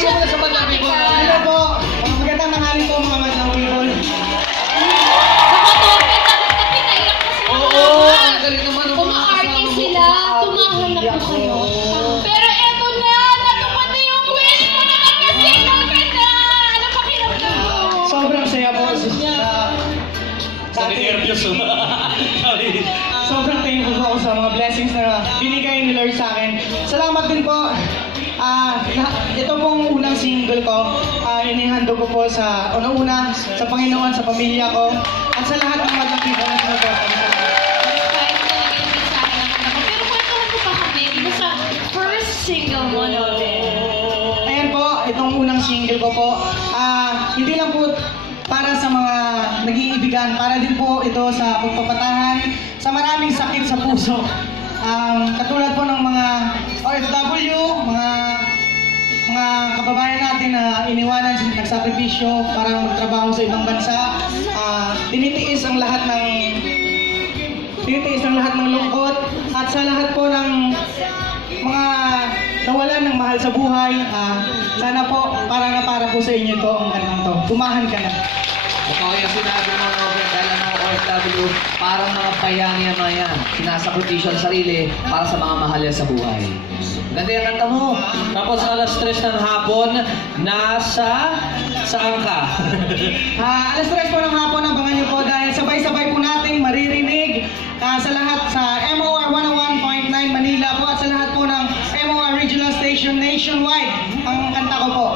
Pakinggan mo na sa Madlang People. Hello po. Magandang tanghali po mga Madlang People. Oo, ang galing naman ng mga Umaarte sila, tumahanap po kayo. Pero eto na, natupad na yung wish mo na magkasingle ka na! Ano pakiramdam mo? Sobrang saya po. Sabi nervyos mo. Sobrang thankful po ako sa mga blessings na binigay ni Lord sa akin. Salamat din po. Ito pong unang single ko, inihandog ko po sa una-una, sa Panginoon, sa pamilya ko, at sa lahat ng Madlang People na sinuporta sa akin. Kahit talaga yung mensahe naman ako. Pero kwentuhan ko pa kami, di ba sa first single mo natin? Ayan po, itong unang single ko po. Hindi lang po para sa mga nag-iibigan, para din po ito sa pagpapatahan sa maraming sakit sa puso. Katulad po ng mga OFW, mga kababayan natin na iniwanan, nagsakripisyo para magtrabaho sa ibang bansa. Tinitiis ang lahat ng lungkot, at sa lahat po ng mga nawalan ng mahal sa buhay, sana po para po sa inyo to ang kantang to. Tumahan ka na. Ikaw yung sinabi mo, Robert, dahil ang mga OFW, parang mga bayani ang mga yan. Sinasakripisyo ang sarili para sa mga mahal sa buhay. Ganda yung kanta mo. Tapos alas 3 ng hapon, saan ka? Alas 3 po ng hapon, abangan niyo po dahil sabay-sabay po nating maririnig sa lahat sa MOR 101.9 Manila po at sa lahat po ng MOR Regional Station nationwide. Ang kanta ko po,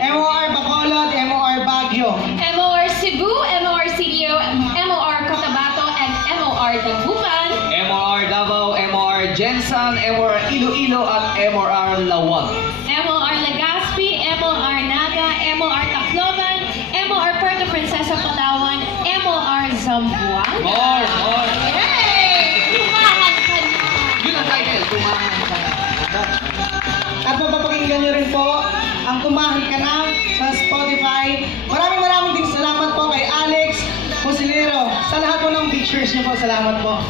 MOR Bacolod, MOR Baguio. MOR Cebu, MOR CDO, MOR Cotabato, and MOR Dagupan. MOR Davao, MOR Jensan, MOR Iloilo, at MOR Lawag. MOR Legazpi, MOR Naga, MOR Tacloban, MOR Puerto Princesa, Palawan, MOR Zamboanga. More! Yay! Tumahan ka na! Yun ang title, Tumahan ka na. At mapapakinggan niyo rin po ang Tumahan Ka Na sa Spotify. Maraming din salamat po kay Alex Fusilero. Sa lahat po ng pictures niyo po, salamat po.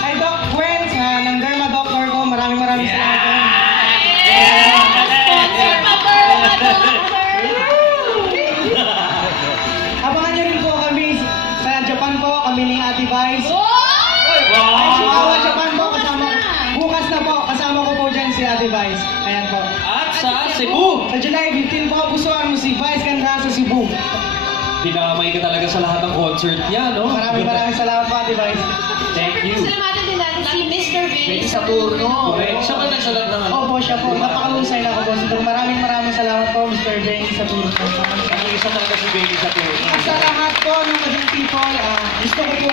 Kay Doc Gwen, ng Derma Doctor ko, maraming salamat po. Sponsor pa, Derma Doctor! Abangan niyo rin po kami sa Japan po, kami ni Ate Vice. Wow! Chihuahua Japan po, bukas na po, kasama ko po dyan si Ate Vice. Ayan po. At sa Cebu, Sa July 15 po, pusuan mo si Vice Ganda sa Cebu. dinamay ka talaga sa lahat ng concert niya, no? Maraming salamat po, Ate Vice. Thank you. Salamatan din natin si Mr. Benny Benny Saturno. Correct. Siya ba nagsalat ng ano? Opo, siya po. Napakahusay na ako po. So, maraming salamat po, Mr. Benny sa turo po. Ang isa talaga si Benny sa tour. At sa lahat po ng Madlang People, gusto ko po